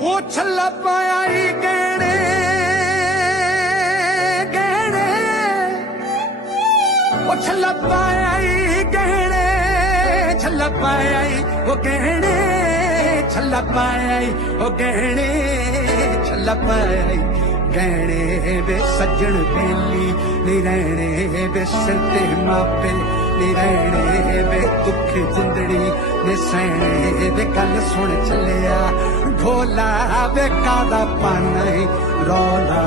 ਉਹ ਛੱਲਾ ਪਾਇਆ ਈ ਗਹਿਣੇ ਗਹਿਣੇ ਉਹ ਛੱਲਾ ਪਾਇਆ ਈ ਗਹਿਣੇ ਛੱਲਾ ਪਾਇਆ ਈ ਉਹ ਗਹਿਣੇ ਛੱਲਾ ਪਾਇਆ ਈ ਉਹ ਗਹਿਣੇ ਛੱਲਾ ਪਾਇਆ ਈ ਗਹਿਣੇ ਵੇ ਸੱਜਣ ਬੇਲੀ ਨਹੀਂ ਰਹਿਣੇ ਵੇ ਸਿਰ ਤੇ ਮਾਪੇ ਨਹੀਂ ਰਹਿਣੇ ਵੇ ਦੁੱਖ ਜਿੰਦੜੀ ਨੇ ਸਹਿਣੇ ਵੇ ਗੱਲ ਸੁਣ ਚੱਲਿਆ ਢੋਲਾ ਵੇ ਕਾਦਾ ਪਾਣਾ ਰੌਲਾ।